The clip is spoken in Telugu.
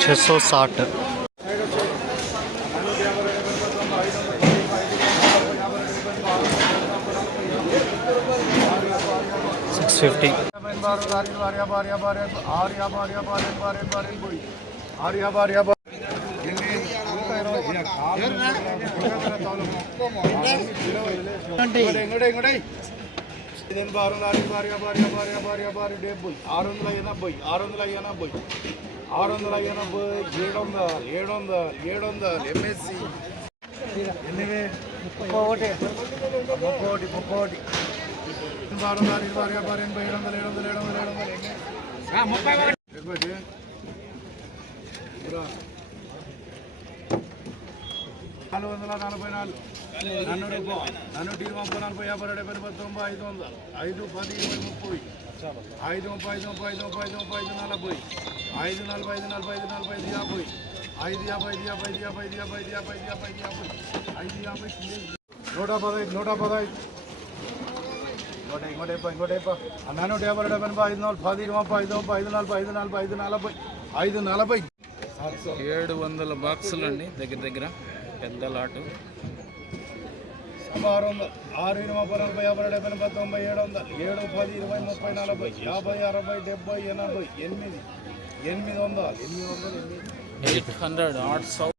छः सौ साठ सिक्स फिफ्टी आर्या बारिया बारे आर्या बारिया बारे बारे बारे आर्या बारिया ఆరు వందల ఎనభై ఆరు వందల ఎనభై ఆరు వందల ఎనభై ఏడు వందల ఏడు వందల ఏడు వందల ఎంఎస్సి ఎనిమిది ఒకటి ముక్కోటి ముక్కోటి ఆరు వందల ఇరవై యాభై ఎనభై ఏడు వందల ఏడు వందల ఏడు వందల ఏడు వందల ఎక్కువ నాలుగు వందల నలభై నాలుగు. నన్ను నన్ను టీ ముప్పై నలభై యాభై రెండు డెబ్బై తొంభై ఐదు వందలు. ఐదు పది ఇరవై ముప్పై. ఐదు ముప్పై ఐదు ముప్పై ఐదు ముప్పై ఐదు ముప్పై ఐదు నలభై. ఐదు నలభై ఐదు నలభై ఐదు నలభై ఐదు యాభై. ఐదు యాభై ఐదు యాభై ఐదు యాభై ఐదు యాభై ఐదు యాభై ఐదు యాభై ఐదు యాభై. ఐదు యాభై నూట పదహైదు నూట పదహైదు. ఇంకోటి ఇంకోటి అయిపో ఇంకోటి నన్ను డెబ్బై యాభై రెండు డెబ్బై ఐదు నాలుగు పది ముప్పై ఐదు ముప్పై ఐదు నలభై ఐదు నలభై ఐదు నలభై ఐదు నలభై. ఏడు వందల బాక్సులు అండి దగ్గర దగ్గర. పెద్ద లాటు వందలు ఆరు ముప్పై నలభై యాభై డెబ్బై ఎనభై తొంభై ఏడు వందలు ఏడు పది ఇరవై ముప్పై నలభై యాభై అరవై డెబ్బై ఎనభై ఎనిమిది ఎనిమిది వందలు. ఎనిమిది వందలు ఎయిట్ హండ్రెడ్ ఆట్ సౌ